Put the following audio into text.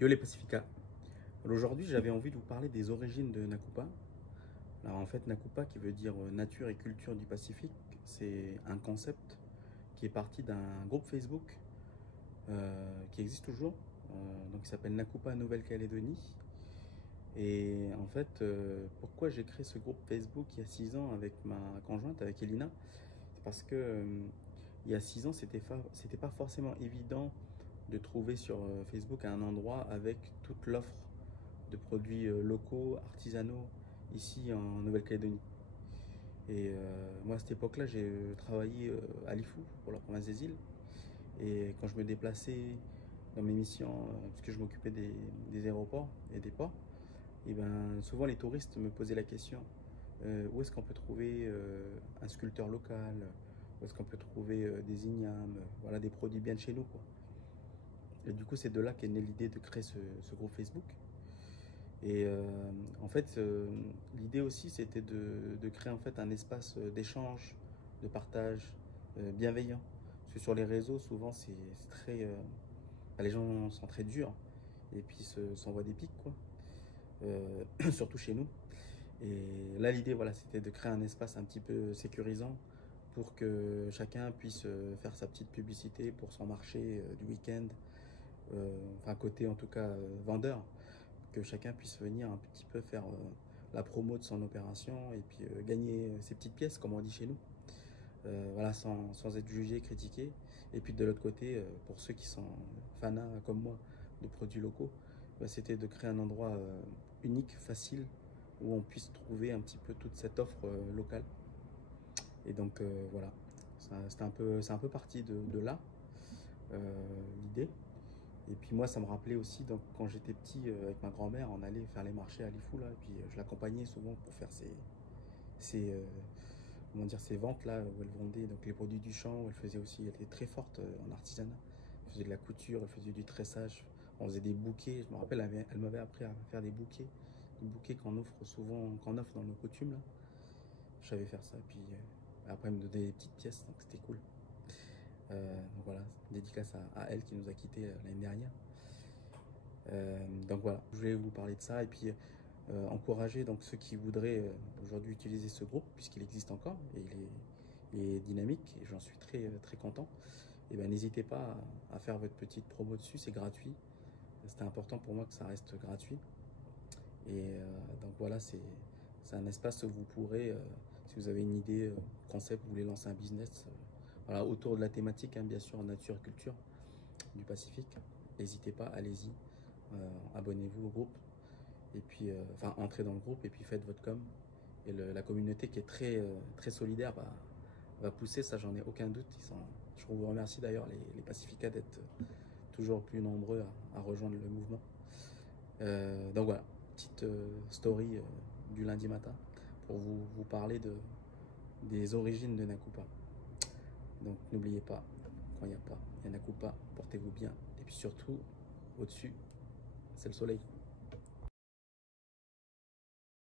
Yo les Pacifica. Aujourd'hui, j'avais envie de vous parler des origines de Nakupa. Alors en fait, Nakupa qui veut dire nature et culture du Pacifique, c'est un concept qui est parti d'un groupe Facebook qui existe toujours, donc qui s'appelle Nakupa Nouvelle-Calédonie. Et en fait, pourquoi j'ai créé ce groupe Facebook il y a 6 ans avec ma conjointe, avec Elina? C'est parce que il y a 6 ans, c'était pas forcément évident de trouver sur Facebook un endroit avec toute l'offre de produits locaux, artisanaux, ici en Nouvelle-Calédonie. Et moi, à cette époque-là, j'ai travaillé à Lifou, pour la province des îles. Et quand je me déplaçais dans mes missions, parce que je m'occupais des aéroports et des ports, et ben, souvent les touristes me posaient la question où est-ce qu'on peut trouver un sculpteur local, où est-ce qu'on peut trouver des ignames, voilà, des produits bien de chez nous, quoi. Et du coup, c'est de là qu'est née l'idée de créer ce groupe Facebook. Et en fait, l'idée aussi, c'était de créer en fait un espace d'échange, de partage bienveillant. Parce que sur les réseaux, souvent, c'est très, les gens sont très durs et puis s'envoient des pics, quoi. Surtout chez nous. Et là, l'idée, voilà, c'était de créer un espace un petit peu sécurisant pour que chacun puisse faire sa petite publicité pour son marché du week-end, enfin côté en tout cas vendeur, que chacun puisse venir un petit peu faire la promo de son opération et puis gagner ses petites pièces, comme on dit chez nous, voilà, sans être jugé, critiqué. Et puis de l'autre côté, pour ceux qui sont fanas comme moi de produits locaux, bah, c'était de créer un endroit unique, facile, où on puisse trouver un petit peu toute cette offre locale. Et donc voilà, c'est un peu parti de là, l'idée. Et puis moi, ça me rappelait aussi, donc, quand j'étais petit, avec ma grand-mère, on allait faire les marchés à Lifou, là, et puis je l'accompagnais souvent pour faire ses, comment dire, ses ventes, là, où elle vendait donc, les produits du champ, où elle faisait aussi, elle était très forte en artisanat. Elle faisait de la couture, elle faisait du tressage, on faisait des bouquets. Je me rappelle, elle m'avait appris à faire des bouquets qu'on offre souvent, qu'on offre dans nos coutumes, là. Je savais faire ça, puis après, elle me donnait des petites pièces, donc c'était cool. Donc voilà, dédicace à elle qui nous a quittés l'année dernière. Donc voilà, je voulais vous parler de ça et puis encourager donc ceux qui voudraient aujourd'hui utiliser ce groupe puisqu'il existe encore et il est dynamique et j'en suis très très content. Et ben n'hésitez pas à faire votre petite promo dessus, c'est gratuit. C'était important pour moi que ça reste gratuit. Et donc voilà, c'est un espace où vous pourrez, si vous avez une idée, concept, vous voulez lancer un business, voilà, autour de la thématique, hein, bien sûr, nature et culture du Pacifique, n'hésitez pas, allez-y, abonnez-vous au groupe et puis enfin entrez dans le groupe et puis faites votre com et la communauté qui est très très solidaire va pousser, ça j'en ai aucun doute. Je vous remercie d'ailleurs les Pacificas d'être toujours plus nombreux à rejoindre le mouvement. Donc voilà, petite story du lundi matin pour vous parler des origines de Nakupa. Donc n'oubliez pas, quand il n'y a pas, il y a Nakupa, portez-vous bien et puis surtout au-dessus, c'est le soleil.